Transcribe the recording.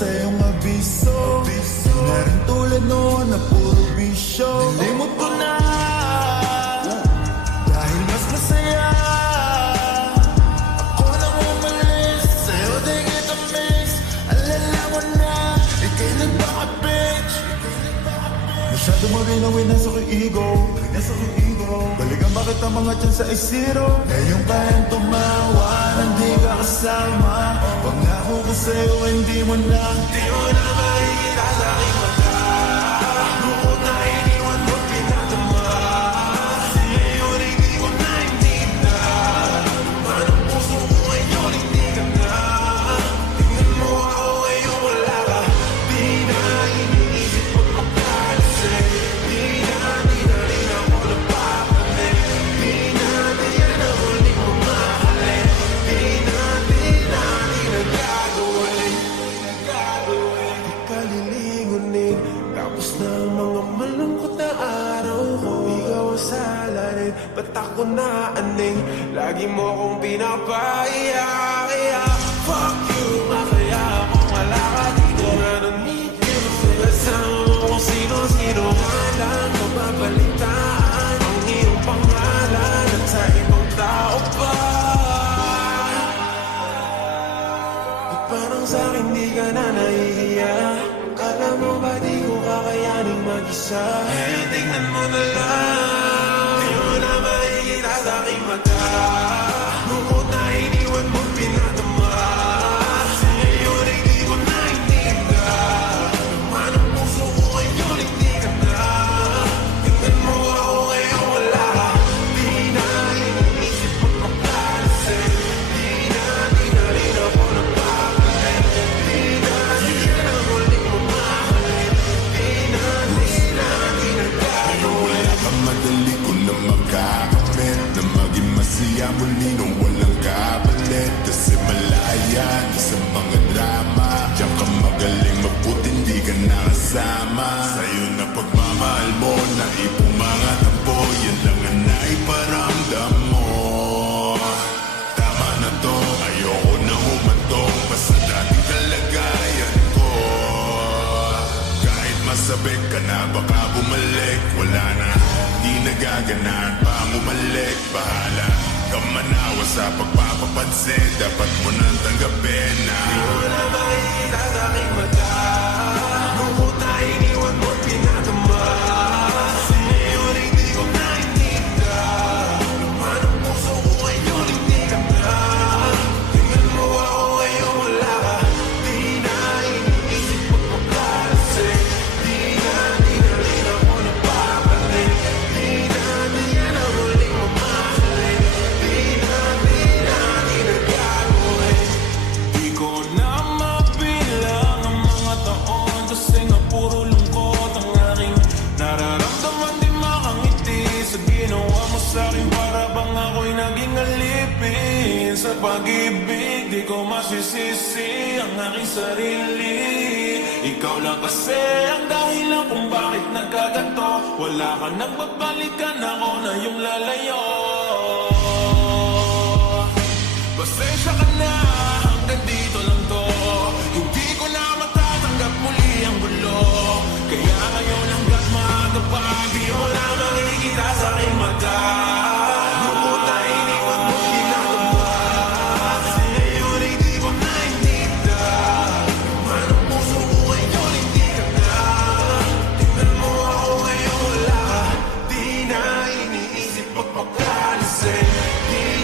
sa iyong abiso. Di na rin tulad noon na puro bisyo. Nilimot ko na dahil mas masaya. Ako nang umalis, sa'yo di kita miss. Alala mo na, ika'y nagbaka-bitch. Masyado mo rin ang winasa ko ego. Balikan bakit ang mga tiyan sa isiro. Ngayon kayang tumawa nang di ka kasama. Pangako ko sa'yo hindi mo na makikita sa aking mata. Lungkot na iniwan mo pinatama. Ngayon hindi ko na intinda. Anong puso ko ngayon hindi ka na. Tingnan mo ako ngayon wala ka. Di na iniisip pagpapalisin. Di na rin ako napapalin. Di na yan ang huling mo mahalin. Di na gagawin. Ikalilingunin. Tapos na ang mga malungkot na araw ko. Ikaw ang salarin. Ba't ako naaning? Lagi mo akong pinapaiya. Fuck you. Masaya akong wala ka dito. I don't need you. Kasama mo kung sino-sino nga lang mababalitaan ang iyong pangalan at sa ibang tao pa. At parang sa'kin di ka na nahihiya. Alam mo ba di ko kakayaning mag-isa? Ngayon tingnan mo na lang. Di mo na makikita sa aking mata. Lungkot na iniwan mo pinatama. Ngayon hindi ko na itinda. Anong puso ko ngayon hindi ka na. Tingnan mo ako ngayon wala ka. Di na iniisip pagpapalisin. Di na rin ako napapalin. Di na yan ang huling mo mahalin. Di na gagawin. Wala ka madali ko na magkakamit. Na maging masaya muli nung walang kapalit. Kasi malaya na sa mga drama. Diyan ka magaling mabuti hindi ka nakasama. Sa'yo na pagmamahal mo na ipumangat ang po. Yan lang ang naiparamdam mo. Tama na to, ayoko na humantong. Basta dating kalagayan ko. Kahit masabik ka na baka bumalik. Wala na, di nagaganan pa umalik. Bahala ka manawa sa pagpapapansin. Dapat mo nang tanggapin na Di mo na makikita sa aking mata. Lungkot na iniwan mo pinatama. Ngayon hindi ko na itinda. Anong puso ko ngayon hindi ka na. Tingnan mo ako ngayon wala ka. Di na iniisip pagpapalisin. Di na rin ako napapalin. Di na yan ang huling mo mahalin. Di na gagawin. Di ko na mabilang ang mga taon. Kasi nga puro lungkot ang aking nararamdaman. Di makangiti sa ginawa mo sa'kin. Para bang ako'y naging alipin sa pag-ibig. Di ko masisisi ang aking sarili. Ikaw lang kasi ang dahilan kung bakit nagkaganto. Wala ka nang babalikan, ako na yung lalayo. Pasensya ka na, hanggang dito lang to. Hindi ko na matatanggap muli ang gulo. Kaya ngayon hanggat maaga pa, di mo na makikita sa aking mata. Lungkot na iniwan mo pinatama. Ngayon hindi ko na itinda. Anong puso ko ngayon hindi ka na. Tingnan mo ako ngayon wala ka. Di na iniisip pagpapalisin. Di